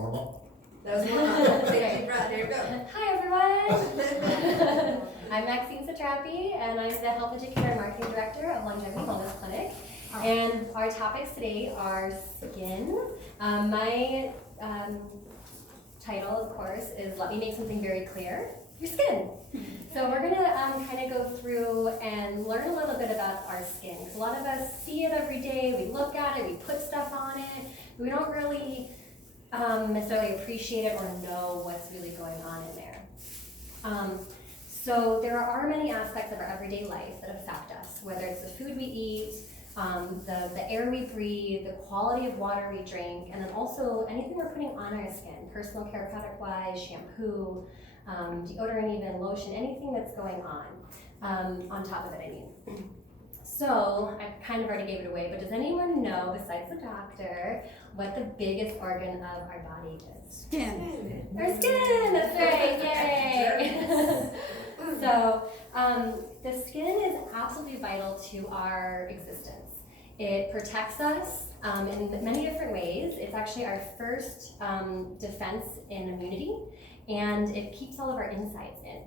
warm up? That was warm up. Take a deep breath. There you go. Hi everyone. I'm Maxine Satrapi, and I'm the Health Educator and Marketing Director of Longevity Wellness Clinic. And our topics today are skin. My title, of course, is Let Me Make Something Very Clear, Your Skin. So we're going to kind of go through and learn a little bit about our skin. Because a lot of us see it every day, we look at it, we put stuff on it, but we don't really necessarily appreciate it or know what's really going on in there. So there are many aspects of our everyday life that affect us, whether it's the food we eat, the air we breathe, the quality of water we drink, and then also anything we're putting on our skin, personal care product-wise, shampoo, deodorant even, lotion, anything that's going on top of it, I mean. So, I kind of already gave it away, but does anyone know, besides the doctor, what the biggest organ of our body is? Skin. Our skin, that's right, yay! So, the skin is absolutely vital to our existence. It protects us in many different ways. It's actually our first defense in immunity, and it keeps all of our insides in.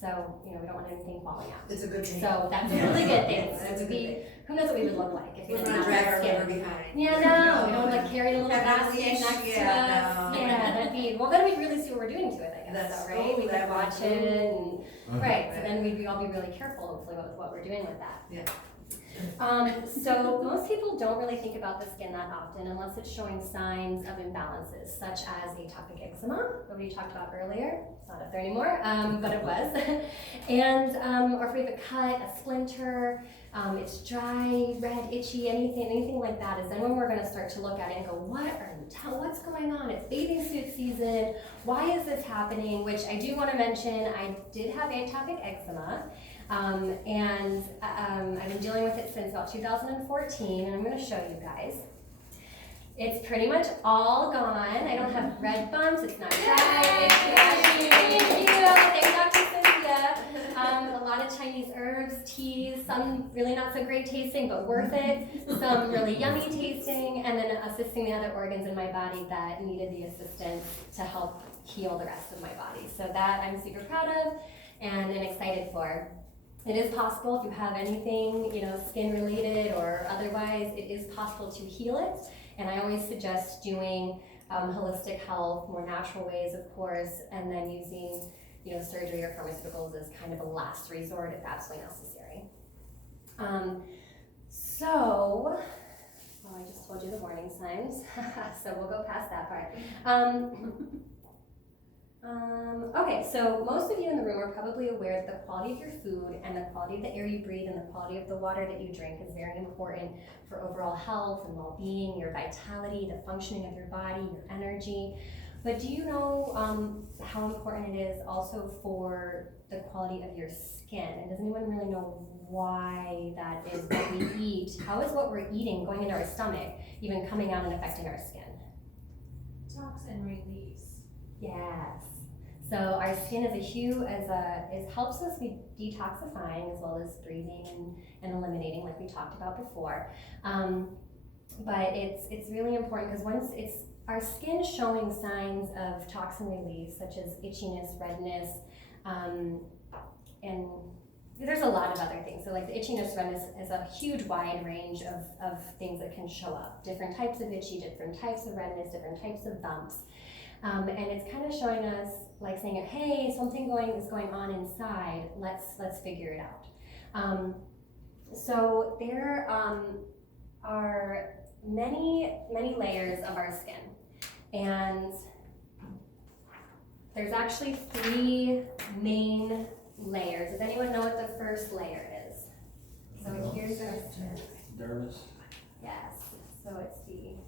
So, we don't want anything falling out. It's a good thing. So that's a really good thing. That's a good thing. Who knows what we would look like if we We're didn't not have drag our skin. liver behind. Yeah, no, we don't carry a little Have a basket leash, next to us. yeah, no. Yeah, then we'd really see what we're doing to it, I guess, That's so, right? We could that watch would- it and, right, so Right. then we'd all be really careful, hopefully, with what we're doing with that. Yeah. So most people don't really think about the skin that often unless it's showing signs of imbalances, such as atopic eczema, that we talked about earlier. It's not up there anymore, but it was. And, or if we have a cut, a splinter, it's dry, red, itchy, anything like that, is then when we're gonna start to look at it and go, what's going on? It's bathing suit season. Why is this happening? Which I do wanna mention, I did have atopic eczema. And I've been dealing with it since about 2014, and I'm going to show you guys. It's pretty much all gone. I don't have red bumps. It's not dry. Thank you. Thank Dr. Cynthia. A lot of Chinese herbs, teas, some really not so great tasting, but worth it. Some really yummy tasting, and then assisting the other organs in my body that needed the assistance to help heal the rest of my body. So that I'm super proud of and excited for. It is possible if you have anything, skin related or otherwise, it is possible to heal it. And I always suggest doing holistic health, more natural ways, of course, and then using, surgery or pharmaceuticals as kind of a last resort if absolutely necessary. I just told you the warning signs, so we'll go past that part. Okay, so most of you in the room are probably aware that the quality of your food and the quality of the air you breathe and the quality of the water that you drink is very important for overall health and well-being, your vitality, the functioning of your body, your energy. But do you know how important it is also for the quality of your skin? And does anyone really know why that is what we eat? How is what we're eating going into our stomach even coming out and affecting our skin? Toxin release. Yes. So our skin it helps us be detoxifying as well as breathing and eliminating, like we talked about before. But it's really important because once our skin showing signs of toxin release, such as itchiness, redness, and there's a lot of other things. So like the itchiness, redness is a huge wide range of things that can show up. Different types of itchy, different types of redness, different types of bumps. And it's kind of showing us, like saying, hey, something is going on inside, let's figure it out. So there are many layers of our skin. And there's actually 3 main layers. Does anyone know what the first layer is? So here's our Dermis. Yes. So it's the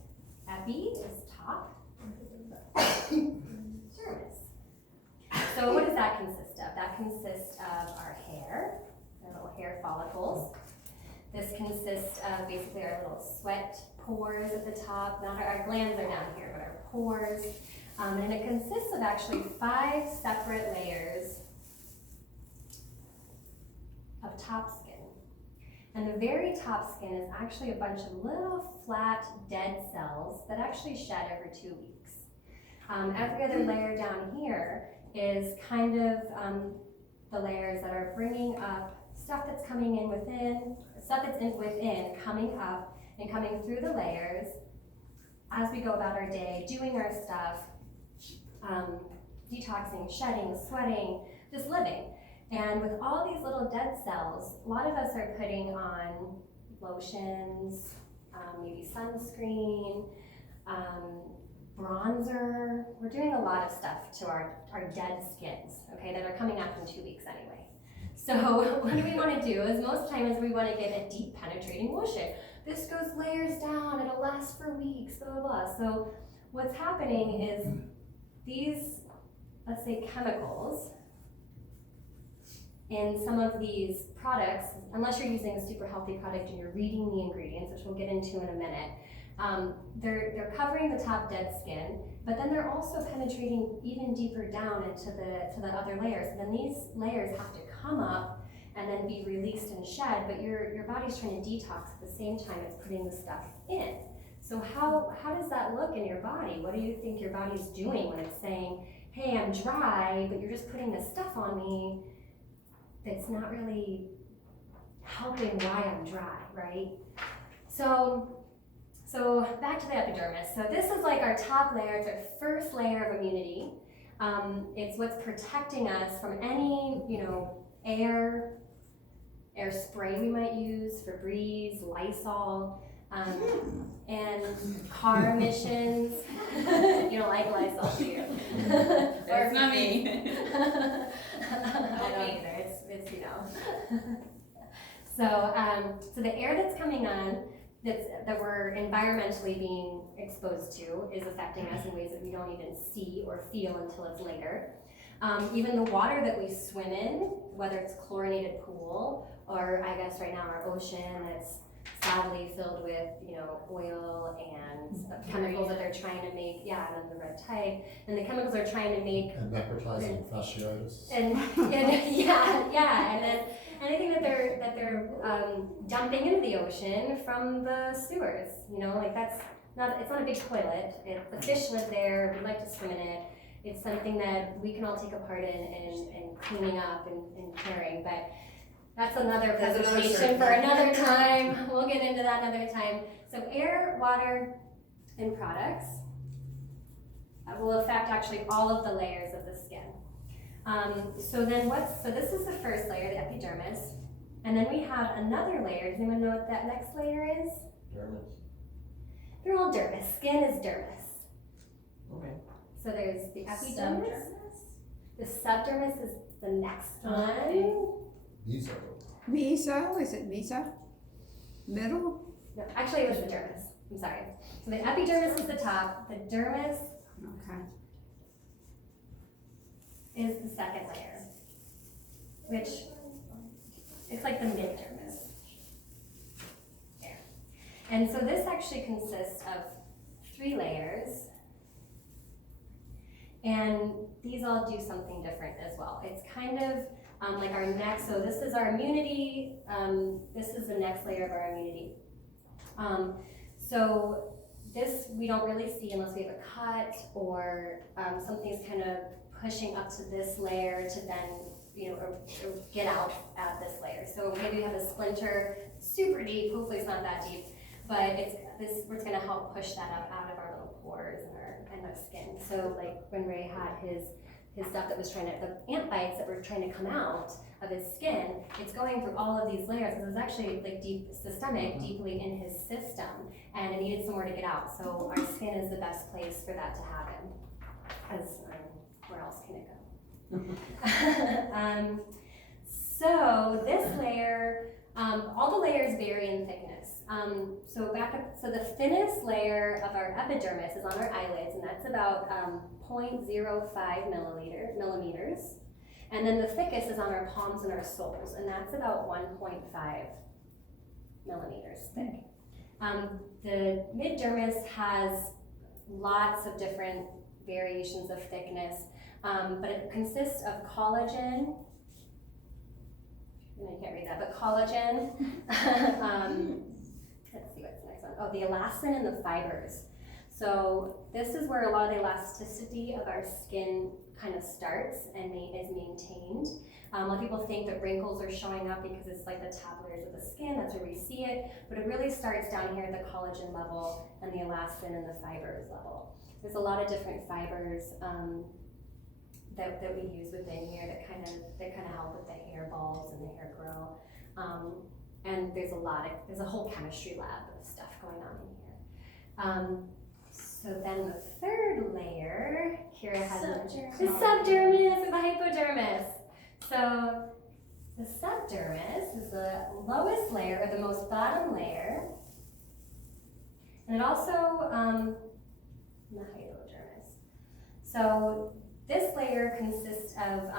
epi is top. Dermis. So what does that consist of? That consists of our hair, our little hair follicles. This consists of basically our little sweat pores at the top. Not our glands are down here, but our pores. And it consists of actually 5 separate layers of top skin. And the very top skin is actually a bunch of little flat dead cells that actually shed every 2 weeks. Every other layer down here is kind of the layers that are bringing up stuff that's coming in within, stuff that's in within, coming up and coming through the layers as we go about our day, doing our stuff, detoxing, shedding, sweating, just living. And with all these little dead cells, a lot of us are putting on lotions, maybe sunscreen, bronzer. We're doing a lot of stuff to our dead skins, okay, that are coming up in 2 weeks anyway. So what do we want to do is most times we want to get a deep penetrating lotion. This goes layers down, it'll last for weeks, blah, blah, blah. So what's happening is these, let's say, chemicals in some of these products, unless you're using a super healthy product and you're reading the ingredients, which we'll get into in a minute, they're covering the top dead skin, but then they're also penetrating even deeper down into the other layers. And then these layers have to come up and then be released and shed, but your body's trying to detox at the same time it's putting the stuff in. So how does that look in your body? What do you think your body's doing when it's saying, hey, I'm dry, but you're just putting this stuff on me that's not really helping why I'm dry, right? So back to the epidermis. So this is like our top layer, it's our first layer of immunity. It's what's protecting us from any, air spray we might use, Febreze, Lysol, and car emissions. You don't like Lysol, do you? It's not me. I don't either. It's So the air that's coming on, that we're environmentally being exposed to, is affecting us in ways that we don't even see or feel until it's later. Even the water that we swim in, whether it's chlorinated pool or I guess right now our ocean that's sadly filled with oil and chemicals that they're trying to make, and then the red tide, and the chemicals are trying to make And necrotizing fasciitis. and then anything that they're dumping into the ocean from the sewers, that's not, it's not a big toilet. The fish live there, we like to swim in it. It's something that we can all take a part in cleaning up and caring, but that's another That's another presentation sermon. for another time. We'll get into that another time. So air, water, and products will affect actually all of the layers of the skin. So this is the first layer, the epidermis, and then we have another layer. Does anyone know what that next layer is? Dermis. They're all dermis. Skin is dermis. Okay. So there's the epidermis. The subdermis is the next one. Meso. Meso, is it meso? Middle? No, actually it was the dermis. I'm sorry. So the epidermis is the top. The dermis Okay. is the second layer, which it's like the mid-dermis. There. And so this actually consists of 3 layers, and these all do something different as well. It's kind of like our next, so this is our immunity, this is the next layer of our immunity. So this we don't really see unless we have a cut or something's kind of pushing up to this layer to then, or get out at this layer. So maybe we have a splinter, super deep, hopefully it's not that deep, but it's gonna help push that up out of our little pores and our skin. So like when Ray had his stuff that was the ant bites that were trying to come out of his skin, it's going through all of these layers. It was actually like deeply in his system, and it needed somewhere to get out. So our skin is the best place for that to happen, because where else can it go? So this layer, all the layers vary in thickness. So the thinnest layer of our epidermis is on our eyelids, and that's about 0.05 millimeters. And then the thickest is on our palms and our soles, and that's about 1.5 millimeters thick. The mid-dermis has lots of different variations of thickness, but it consists of collagen, and I can't read that, but collagen, let's see what's the next one. Oh, the elastin and the fibers. So this is where a lot of the elasticity of our skin kind of starts and is maintained. A lot of people think that wrinkles are showing up because it's like the top layers of the skin, that's where we see it, but it really starts down here at the collagen level and the elastin and the fibers level. There's a lot of different fibers that we use within here that kind of help with the hair bulbs and the hair grow. And there's a whole chemistry lab of stuff going on in here. So then the third layer, Kira has the subdermis or the hypodermis. So the subdermis is the lowest layer, or the most bottom layer. And it also, the hypodermis. So this layer consists of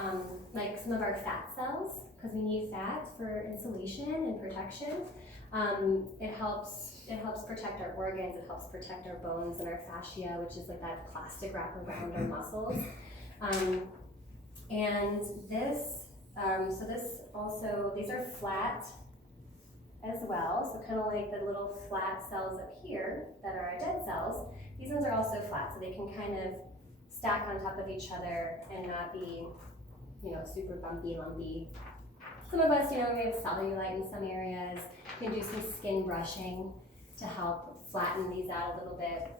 like some of our fat cells, because we need fat for insulation and protection. It helps protect our organs, it helps protect our bones and our fascia, which is like that plastic wrap around our muscles. And this, so this also, these are flat as well, so kind of like the little flat cells up here that are our dead cells. These ones are also flat, so they can kind of stack on top of each other and not be, super bumpy, lumpy. Some of us, we have cellulite in some areas. You can do some skin brushing to help flatten these out a little bit.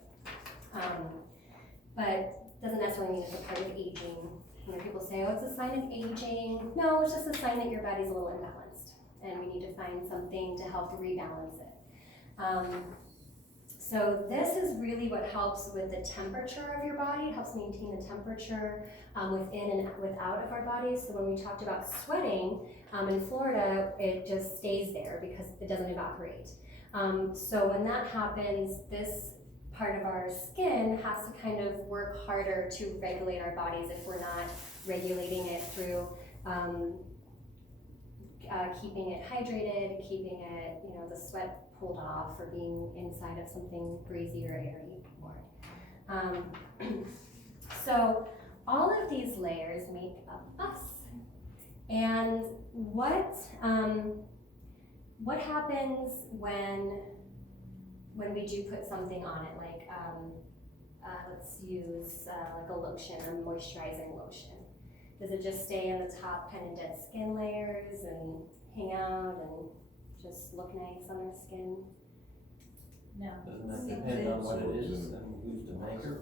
But doesn't necessarily mean it's a part of aging. People say, oh, it's a sign of aging. No, it's just a sign that your body's a little imbalanced and we need to find something to help rebalance it. So this is really what helps with the temperature of your body. It helps maintain the temperature within and without of our bodies. So when we talked about sweating in Florida, it just stays there because it doesn't evaporate. So when that happens, this part of our skin has to kind of work harder to regulate our bodies if we're not regulating it through keeping it hydrated, keeping it, the sweat pulled off, or being inside of something breezy or airy more. So all of these layers make up us. And what happens when we do put something on it, like let's use like a lotion, a moisturizing lotion? Does it just stay in the top kind of dead skin layers and hang out and just look nice on our skin? No. Doesn't that depend on what it is and who's the maker?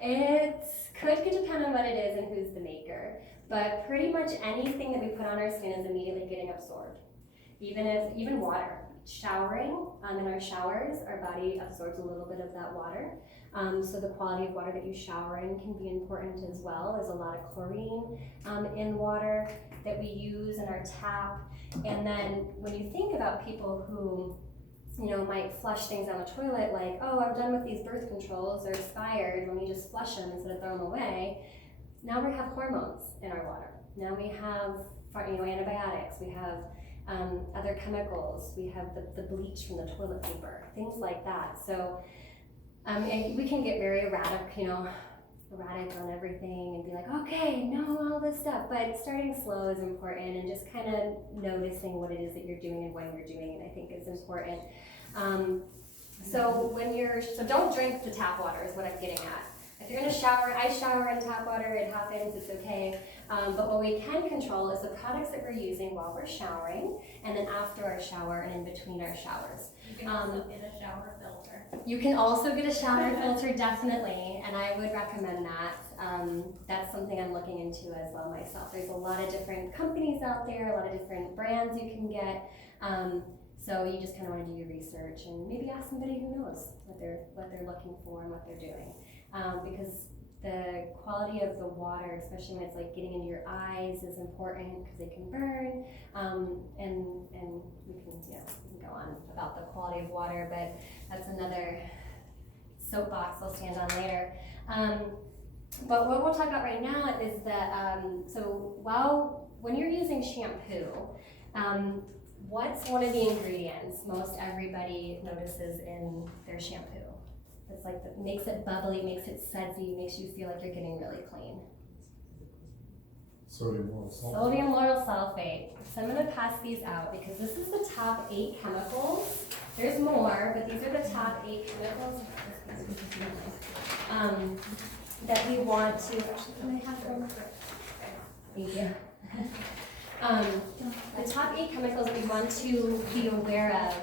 It could depend on what it is and who's the maker, but pretty much anything that we put on our skin is immediately getting absorbed. Even water. Showering, in our showers, our body absorbs a little bit of that water. So the quality of water that you shower in can be important as well. There's a lot of chlorine in water that we use in our tap. And then when you think about people who might flush things down the toilet, like, oh, I'm done with these birth controls, they're expired, let me just flush them instead of throw them away. Now we have hormones in our water. Now we have antibiotics, we have other chemicals, we have the bleach from the toilet paper, things like that. So and we can get very erratic on everything and be like, okay, no, all this stuff. But starting slow is important, and just kind of noticing what it is that you're doing and when you're doing it, I think is important. So don't drink the tap water is what I'm getting at. If you're gonna shower, I shower in tap water, it happens, it's okay. But what we can control is the products that we're using while we're showering, and then after our shower and in between our showers. You can also get a shower filter. You can also get a shower filter, definitely, and I would recommend that. That's something I'm looking into as well myself. There's a lot of different companies out there, a lot of different brands you can get. So you just kind of want to do your research and maybe ask somebody who knows what they're looking for and what they're doing. Because the quality of the water, especially when it's like getting into your eyes, is important because they can burn. And we can go on about the quality of water, but that's another soapbox I'll stand on later. But what we'll talk about right now is that when you're using shampoo, what's one of the ingredients most everybody notices in their shampoo? It's like that makes it bubbly, makes it sudsy, makes you feel like you're getting really clean. Sodium lauryl sulfate. Sodium lauryl sulfate. So I'm gonna pass these out because this is the top 8 chemicals. There's more, but these are the top 8 chemicals. That we want to, actually, can I have them? Thank you. The top 8 chemicals that we want to be aware of,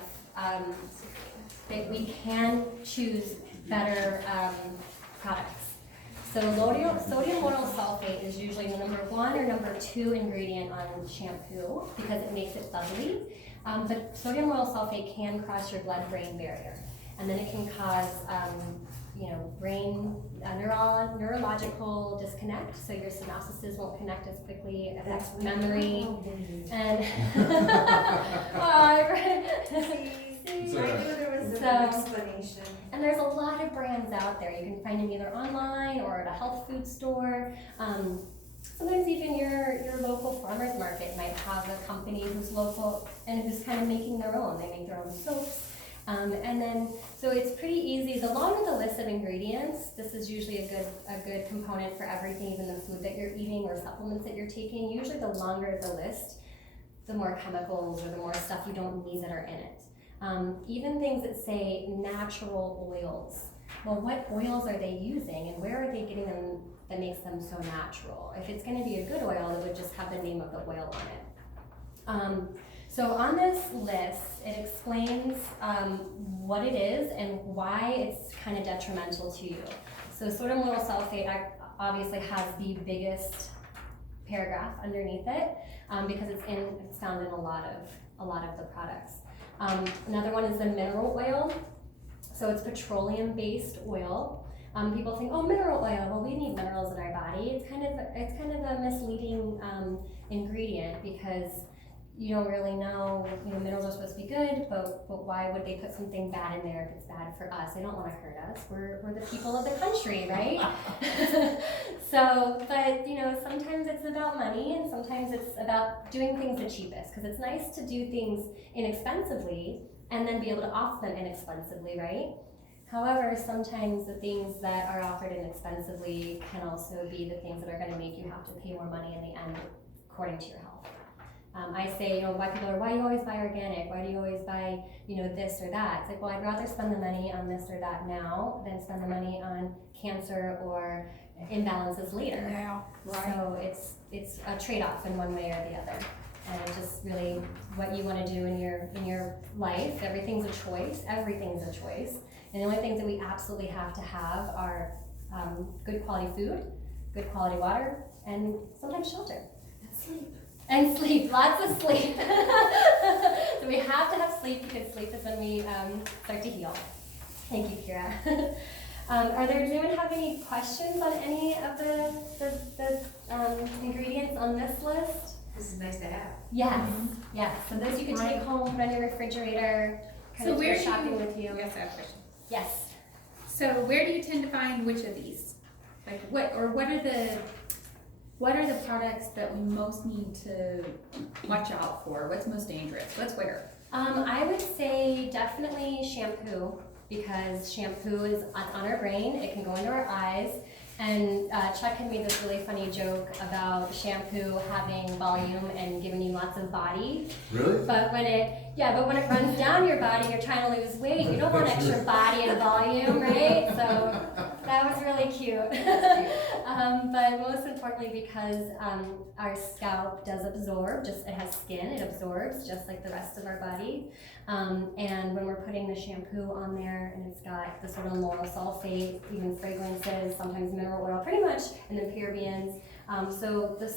that we can choose better products. So sodium lauryl sulfate is usually the number 1 or number 2 ingredient on shampoo because it makes it bubbly. But sodium lauryl sulfate can cross your blood-brain barrier, and then it can cause brain neurological disconnect, so your synapses won't connect as quickly, it affects memory, and See, I knew there was an So- explanation. and there's a lot of brands out there. You can find them either online or at a health food store. Sometimes even your local farmer's market might have a company who's local and who's kind of making their own. They make their own soaps. And then, so it's pretty easy. The longer the list of ingredients, this is usually a good component for everything, even the food that you're eating or supplements that you're taking. Usually the longer the list, the more chemicals or the more stuff you don't need that are in it. Even things that say natural oils. Well, what oils are they using and where are they getting them that makes them so natural? If it's going to be a good oil, it would just have the name of the oil on it. So on this list, it explains what it is and why it's kind of detrimental to you. So sodium lauryl sulfate obviously has the biggest paragraph underneath it because it's found in a lot of the products. Another one is the mineral oil. So it's petroleum-based oil. People think, oh, mineral oil. Well, we need minerals in our body. It's kind of a misleading ingredient because you don't really know. Minerals are supposed to be good, but why would they put something bad in there if it's bad for us? They don't want to hurt us. We're the people of the country, right? So, but sometimes it's about money, and sometimes it's about doing things the cheapest. Because it's nice to do things inexpensively and then be able to offer them inexpensively, right? However, sometimes the things that are offered inexpensively can also be the things that are going to make you have to pay more money in the end, according to your health. I say, why people are, why do you always buy organic? Why do you always buy, this or that? It's like, well, I'd rather spend the money on this or that now than spend the money on cancer or imbalances later. Yeah, right. So it's a trade-off in one way or the other. And it's just really what you want to do in your life. Everything's a choice. Everything's a choice. And the only things that we absolutely have to have are good quality food, good quality water, and sometimes shelter. And sleep, lots of sleep. So we have to have sleep because sleep is when we start to heal. Thank you, Kira. Does anyone have any questions on any of the ingredients on this list? This is nice to have. Yes, yes. So those you can take home, put on your refrigerator, kind So of do where your do shopping you- with you. Yes, I have a question. Yes. So where do you tend to find which of these? Like what are the products that we most need to watch out for? What's most dangerous? What's where? I would say definitely shampoo because shampoo is on our brain. It can go into our eyes. And Chuck had made this really funny joke about shampoo having volume and giving you lots of body. Really? But when it runs down your body, you're trying to lose weight. You don't want extra body and volume, right? So that was really cute. But most importantly, because our scalp does absorb, it has skin, it absorbs just like the rest of our body. And when we're putting the shampoo on there, and it's got the sodium lauryl sulfate, even fragrances, sometimes mineral oil, pretty much, and then paraben's. So the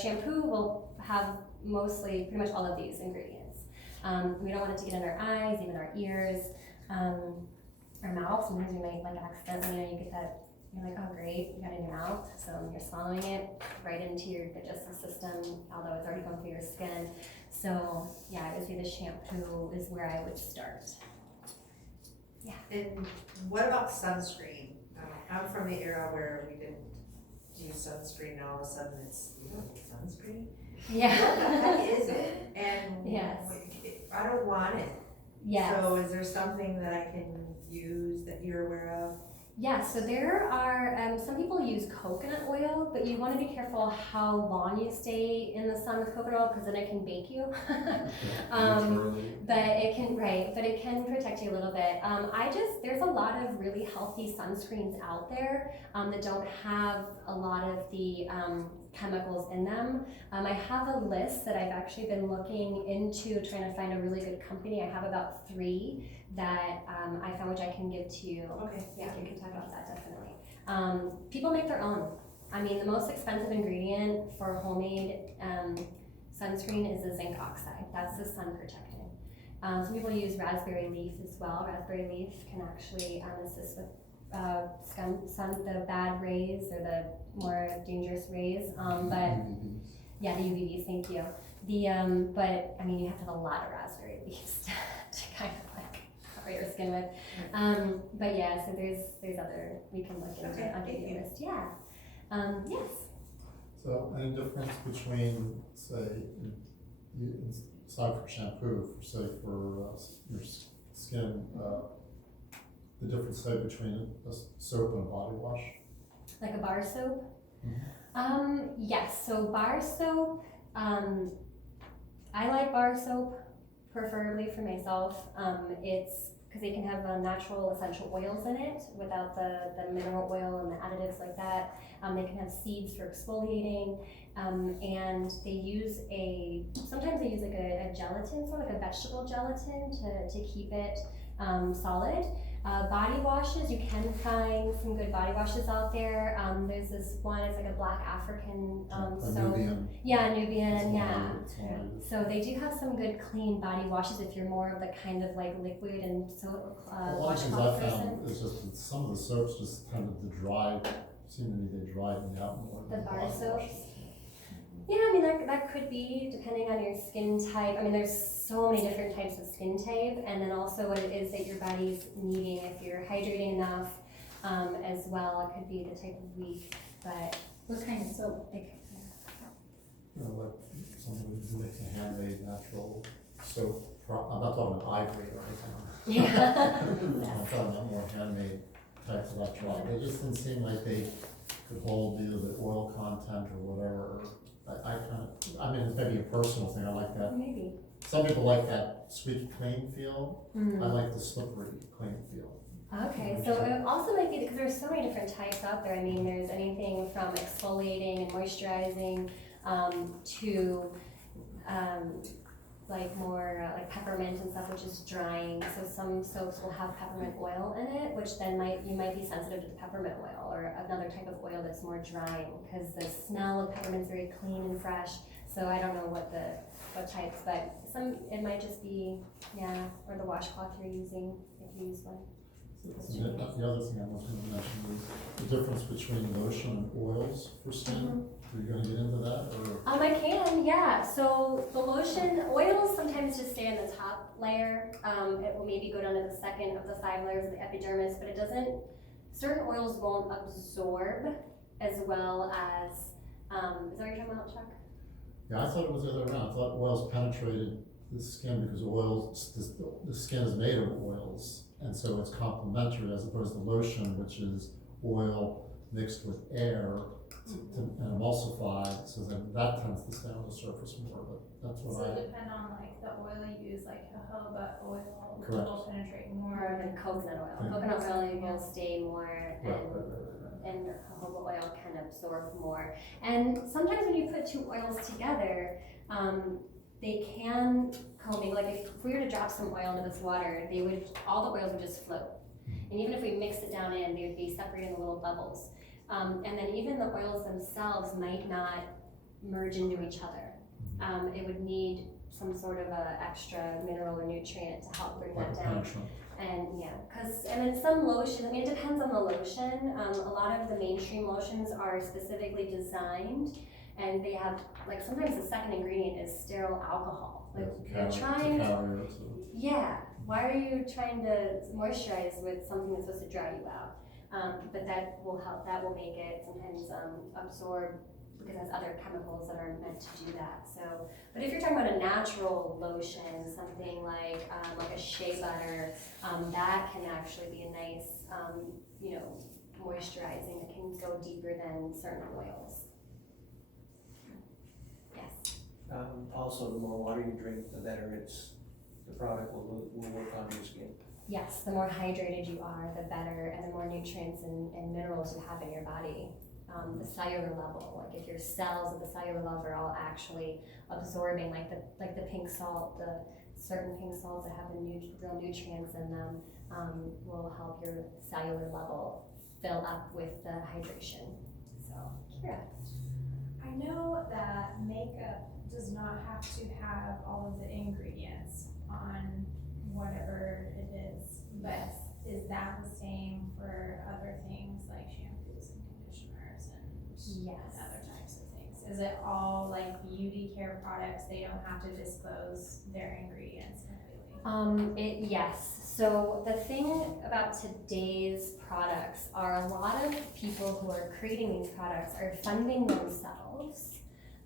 shampoo will have pretty much all of these ingredients. We don't want it to get in our eyes, even our ears, our mouth. Sometimes you might accidentally, you get that, you're like, oh great, you got it in your mouth. So you're swallowing it right into your digestive system, although it's already going through your skin. So yeah, I would say the shampoo is where I would start. Yeah. And what about sunscreen? I'm from the era where we didn't use sunscreen, and all of a sudden you don't need sunscreen? Yeah. What is it? And Yes. I don't want it. Yes. So is there something that I can use that you're aware of? Yeah, so there are, some people use coconut oil, but you want to be careful how long you stay in the sun with coconut oil because then it can bake you. But it can, right, but it can protect you a little bit. There's a lot of really healthy sunscreens out there that don't have a lot of the chemicals in them. I have a list that I've actually been looking into trying to find a really good company. I have about 3 that I found, which I can give to you. Okay. Yeah, we can talk about that definitely. People make their own. I mean, the most expensive ingredient for homemade sunscreen is the zinc oxide. That's the sun protecting. Some people use raspberry leaf as well. Raspberry leaf can actually assist with the bad rays or the more dangerous rays. But yeah, the UVBs. Thank you. But I mean, you have to have a lot of raspberry leaves to kind of like cover your skin with. But yeah, so there's other we can look into. Okay, I'll give thank you you. a list. Yeah. Yes. So, any difference between, say, aside from shampoo, say for your skin, the difference, say, between a soap and a body wash? Like a bar soap? Mhm. Yes, so bar soap, I like bar soap preferably for myself. It's because they can have natural essential oils in it without the mineral oil and the additives like that. They can have seeds for exfoliating, and sometimes they use like a gelatin, sort of like a vegetable gelatin to keep it solid. Body washes, you can find some good body washes out there. There's this one, it's like a black African soap. Nubian. Yeah, Nubian, yeah. It's one So they do have some good clean body washes if you're more of the kind of like liquid and soap one of the things washcloth I person. found is just that some of the soaps just tended to dry, seem to me they dried me out more The than bar body soaps? washes. Yeah, I mean that could be depending on your skin type. I mean there's so many different types of skin type, and then also what it is that your body's needing. If you're hydrating enough, as well, it could be the type of week. But What kind of soap? Like, You know, like somebody who makes a handmade natural soap, I'm not talking about ivory or anything. yeah, I'm talking about more handmade types of electronics. They just didn't seem like they could hold either the oil content or whatever. I mean, it's maybe a personal thing, I like that. maybe. Some people like that sweet, clean feel. Mm. I like the slippery, clean feel. Okay, so it also might be because there's so many different types out there. I mean, there's anything from exfoliating and moisturizing to like more like peppermint and stuff, which is drying. So some soaps will have peppermint oil in it, which then you might be sensitive to the peppermint oil or another type of oil that's more drying because the smell of peppermint is very clean and fresh. So I don't know what types, but it might just be or the washcloth you're using if you use one. The other thing I was going to mention is the difference between lotion and oils for skin. Are you going to get into that, or? I can, yeah. So the lotion, oils sometimes just stay on the top layer. It will maybe go down to the second of the 5 layers of the epidermis, but it doesn't, certain oils won't absorb as well as, is that what you're talking about, Chuck? Yeah, I thought it was the other way around. I thought oils penetrated the skin because the skin is made of oils, and so it's complementary as opposed to lotion, which is oil mixed with air and emulsified, so that tends to stay on the surface more, but that's what So it depend on like the oil you use, like jojoba oil Correct. will penetrate More more. than coconut oil. Yeah. Coconut oil will stay more Right. and jojoba oil can absorb more. And sometimes when you put 2 oils together, they can commingle. Like if we were to drop some oil into this water, all the oils would just float. And even if we mix it down in, they would be separated in little bubbles. And then even the oils themselves might not merge into each other. It would need some sort of a extra mineral or nutrient to help bring Like that a down. penetrant. And and then some lotion, I mean, it depends on the lotion. A lot of the mainstream lotions are specifically designed and they have, like sometimes the second ingredient is sterile alcohol. Like you're trying, yeah, why are you trying to moisturize with something that's supposed to dry you out? But that will help, that will make it sometimes absorb because it has other chemicals that are meant to do that. So, but if you're talking about a natural lotion, something like a shea butter, that can actually be a nice, moisturizing that can go deeper than certain oils. Yes. Also, the more water you drink, the better the product will work on your skin. Yes, the more hydrated you are, the better, and the more nutrients and minerals you have in your body. The cellular level, like if your cells at the cellular level are all actually absorbing, like the pink salt, the certain pink salts that have the real nutrients in them, will help your cellular level fill up with the hydration. So, Kira. I know that makeup does not have to have all of the ingredients on whatever it is, but is that the same for other things like shampoos and conditioners and Yes. other types of things? Is it all like beauty care products, they don't have to disclose their ingredients completely? Yes. So the thing about today's products are a lot of people who are creating these products are funding themselves.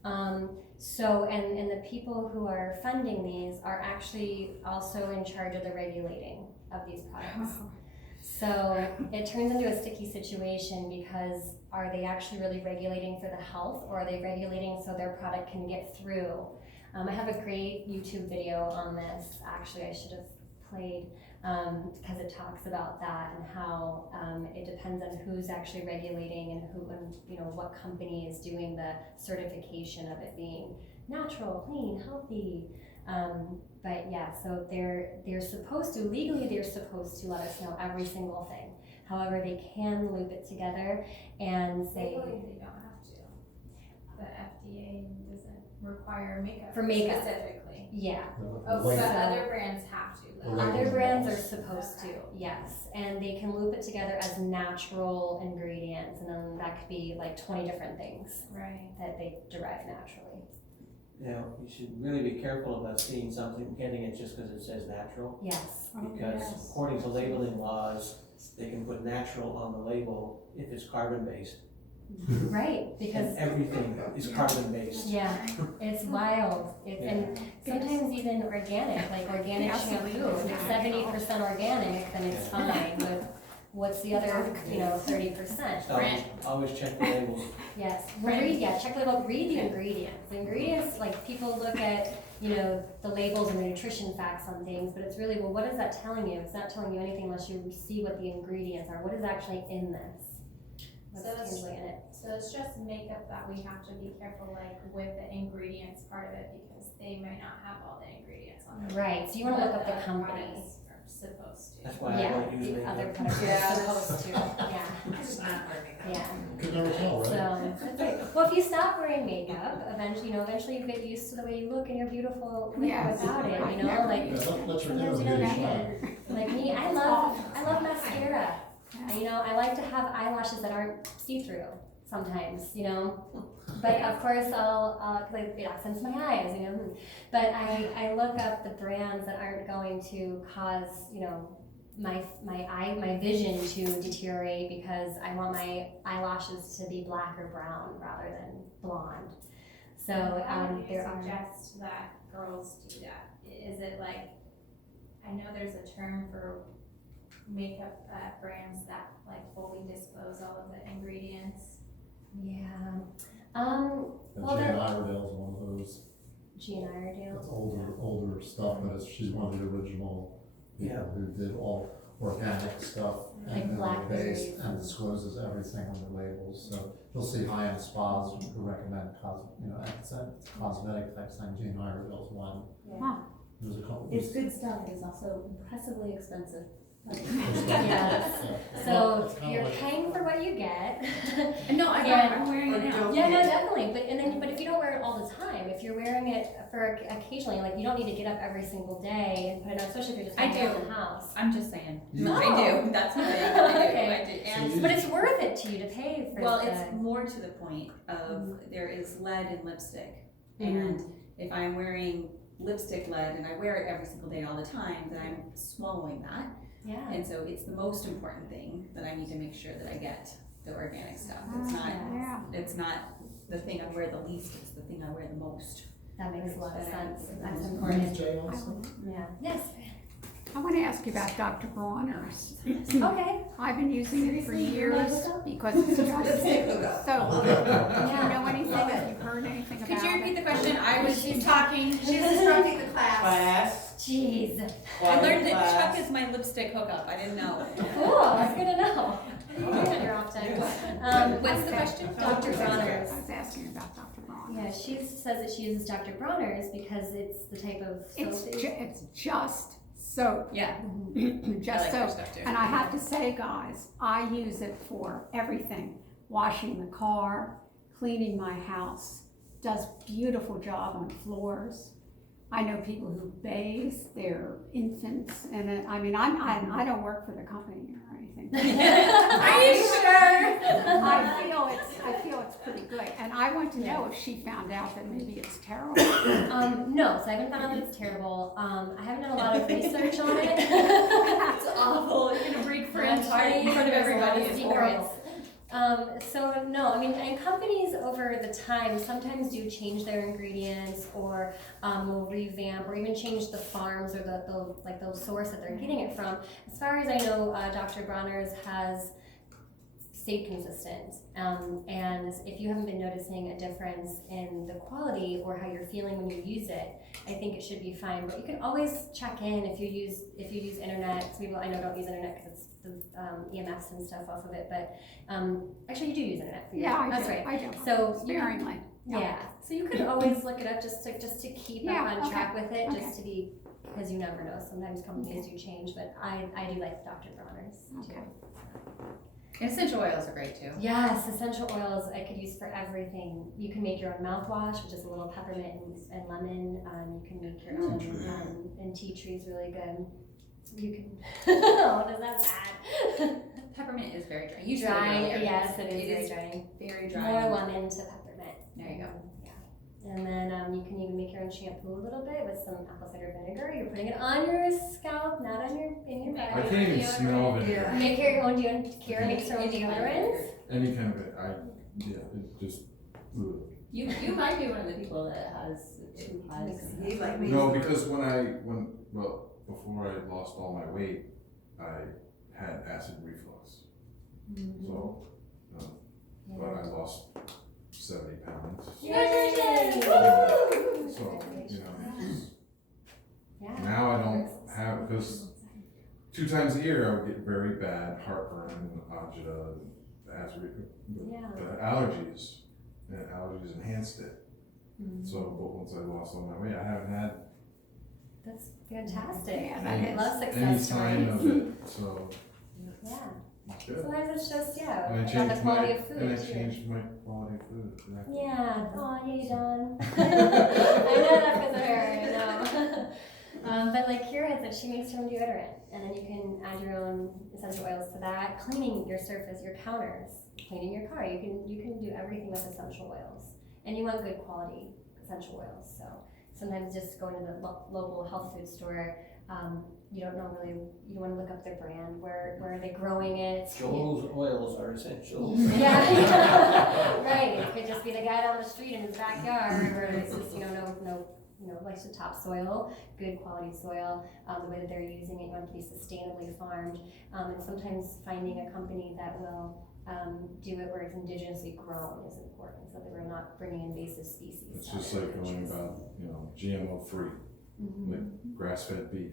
And the people who are funding these are actually also in charge of the regulating of these products. So it turns into a sticky situation because are they actually really regulating for the health, or are they regulating so their product can get through? I have a great YouTube video on this. Actually, I should have played because it talks about that and how it depends on who's actually regulating and who, and what company is doing the certification of it being natural, clean, healthy. But yeah, so they're supposed to, legally they're supposed to let us know every single thing. However, they can loop it together and say. Legally, they don't have to. The FDA doesn't require makeup. For makeup. Specifically. Yeah. Oh, but Like- other brands have to. The though. label Other brands are laws. supposed to, yes, and they can loop it together as natural ingredients, and then that could be like 20 different things Right. that they derive naturally. Now, you should really be careful about seeing something, getting it just because it says natural, Yes, because according to labeling laws, they can put natural on the label if it's carbon-based. right, And because, everything is carbon-based. yeah, it's wild. And sometimes even organic, like organic Yeah. shampoo, if it's 70% organic, then it's fine, but what's the other, 30%? So always check the labels. Yes, check the label, read the ingredients. The ingredients, like people look at, the labels and the nutrition facts on things, but it's really, well, what is that telling you? It's not telling you anything unless you see what the ingredients are. What is actually in this? What's So it's- tangibly in it? So it's just makeup that we have to be careful like with the ingredients part of it because they might not have all the ingredients on there. Right, so you wanna look up the But company. products are supposed to. That's why I Yeah, don't use the other makeup. products Yeah. are supposed to, yeah, I just not wear makeup. yeah. You could never tell, right? So, that's it. Well, if you stop wearing makeup, eventually you get used to the way you look and you're beautiful Yes. without it, Yeah. like, Yeah, that's your sometimes deal, you you don't get a need shot. like me, I love mascara. I like to have eyelashes that aren't see-through sometimes, But of course cause it accents my eyes, But I look up the brands that aren't going to cause, my vision to deteriorate because I want my eyelashes to be black or brown rather than blonde. So How do you there are. suggest that girls do that? Is it like, I know there's a term for makeup brands that like fully disclose all of the ingredients. Yeah. And Well, Jane there- Iredale's one of those. Jean Iredale. It's older stuff, but she's one of the original people Yeah. who did all organic stuff Like and blackberries based and discloses everything on the labels. So you'll see high-end spas who recommend cosmetic type thing. Jane Iredale's one. Yeah. There's a couple. It's good stuff, it is also impressively expensive. Yes. Yeah. So It's kinda you're like- paying for what you get. No, I'm wearing it Or now. don't. Yeah, no, definitely. But if you don't wear it all the time, if you're wearing it for occasionally, like you don't need to get up every single day and put it on, especially if you're just I walking do. around the house. I'm just saying. You- I do. That's my thing. I do. Okay. I do. So And you- But it's worth it to you to pay for well, the. it's more to the point of there is lead in lipstick, Mhm. and if I'm wearing lipstick lead and I wear it every single day all the time, then I'm swallowing that. Yeah. And so it's the most important thing that I need to make sure that I get the organic stuff. It's not, Yeah. it's not the thing I wear the least, it's the thing I wear the most. That makes a lot of sense. That's Who's important. Jay also? Yeah. Yes. I want to ask you about Dr. Bronner's. Okay, I've been using it for Seriously, you're my years hookup? because it's just Lipstick hookup. so. Do you know anything? Have you heard anything about it? Could you repeat the question? I was talking. She's disrupting the class. Class. jeez. I learned that class. Chuck is my lipstick hookup. I didn't know. Cool, that's good to know. You're often. What's the question? Dr. Bronner's. I was asking about Dr. Bronner's. Yeah, she says that she uses Dr. Bronner's because it's the type of soap that It's just soap, Yeah. I just like her soap. stuff too. And I have to say, guys, I use it for everything. Washing the car, cleaning my house, does beautiful job on floors. I know people who bathe their infants in it. I mean, I don't work for the company or anything. Are you sure? I feel it's pretty good. And I want to know if she found out that maybe it's terrible. No, so I haven't found out that it's terrible. I haven't done a lot of research on it. It's awful. You're gonna break friends heart in front of everybody. It's horrible. So no, I mean, and companies over the time sometimes do change their ingredients or will revamp or even change the farms or the source that they're getting it from. As far as I know, Dr. Bronner's has stayed consistent. And if you haven't been noticing a difference in the quality or how you're feeling when you use it, I think it should be fine. But you can always check in if you use internet. Some people I know don't use internet because it's the EMFs and stuff off of it, but actually you do use internet for your Yeah, that's I do. right. I do. So Sparingly. yeah, so you could always look it up just to keep Yeah, up on okay, track with it, okay. just to be, because you never know. Sometimes companies do change, but I do like Dr. Bronner's too. Okay. And essential oils are great too. Yes, essential oils I could use for everything. You can make your own mouthwash, which is a little peppermint and lemon. You can make your own, and tea tree is really good. You can. Oh, is that bad? Peppermint is very dry. You said it Dry, earlier. yes, it is very dry. Very More dry. lemon to peppermint. There you go. Yeah. And then you can even make your own shampoo a little bit with some apple cider vinegar. You're putting it on your scalp, not on in your I body. can't even smell vinegar. Yeah. Make your own deodorant. Kira makes her own deodorants. Any kind of it, it just, ugh. You might be one of the people that has too high. You like me? No, because before I lost all my weight, I had acid reflux. So, but I lost 70 pounds. Yay! So, you know, it's- Yeah. now I don't have, because 2 times a year I would get very bad heartburn, agita, acid, Yeah. the allergies enhanced it. So, but once I lost all my weight, I haven't had That's fantastic. Yeah, I that love any success sign stories. of it, so Yeah. it's good. Sometimes it's just And I about the changed quality of food and I too. changed my quality of food. Exactly. Yeah. Oh, yeah, you done. I know that because of her. I know. But like Kira said, she makes her own deodorant, and then you can add your own essential oils to that. Cleaning your surface, your counters, cleaning your car. You can do everything with essential oils, and you want good quality essential oils. So sometimes just going to the local health food store. You don't want to look up their brand. Where are they growing it? Joel's oils are essential. Yeah, right. It could just be the guy down the street in his backyard where it's just, no, like the topsoil, good quality soil. The way that they're using it, you want it to be sustainably farmed. And sometimes finding a company that will do it where it's indigenously grown is important, so that we're not bringing invasive species. It's to just other like going countries. about, GMO free, Mhm. like grass-fed beef.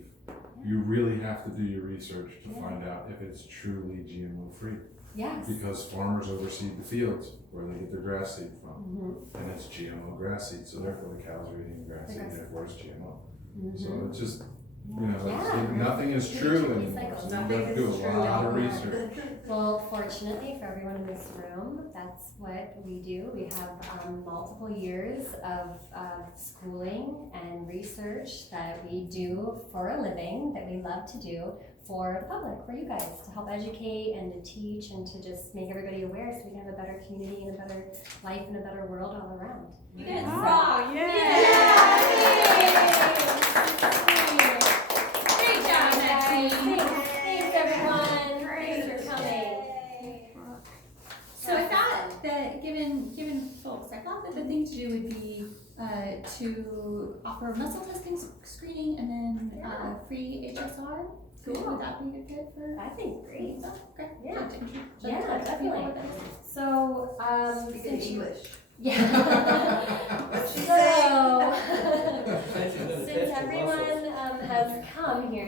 You really have to do your research to find out if it's truly GMO free, Yes. because farmers overseed the fields where they get their grass seed from, Mhm. and it's GMO grass seed, so therefore the cows are eating grass The seed, grass. therefore it's GMO. Mhm. So it's just, Yeah. nothing is Huge true tricky anymore. cycle. So you Nothing have to do is a true lot of anymore. research. Well, fortunately for everyone in this room, that's what we do. We have multiple years of schooling and research that we do for a living, that we love to do for the public, for you guys, to help educate and to teach and to just make everybody aware so we can have a better community and a better life and a better world all around. You guys Oh, rock. Great job, Maxine. Thanks, everyone. Thanks for coming. So I thought that given folks, I thought that the thing to do would be to offer muscle testing screening and then free HSR. Cool. Would that be a good fit for? I think great. Okay. Yeah. So, Yeah, people definitely. with it. So, Speak in since you, English. yeah. What'd she So, Since you're gonna since test your muscles. everyone has come here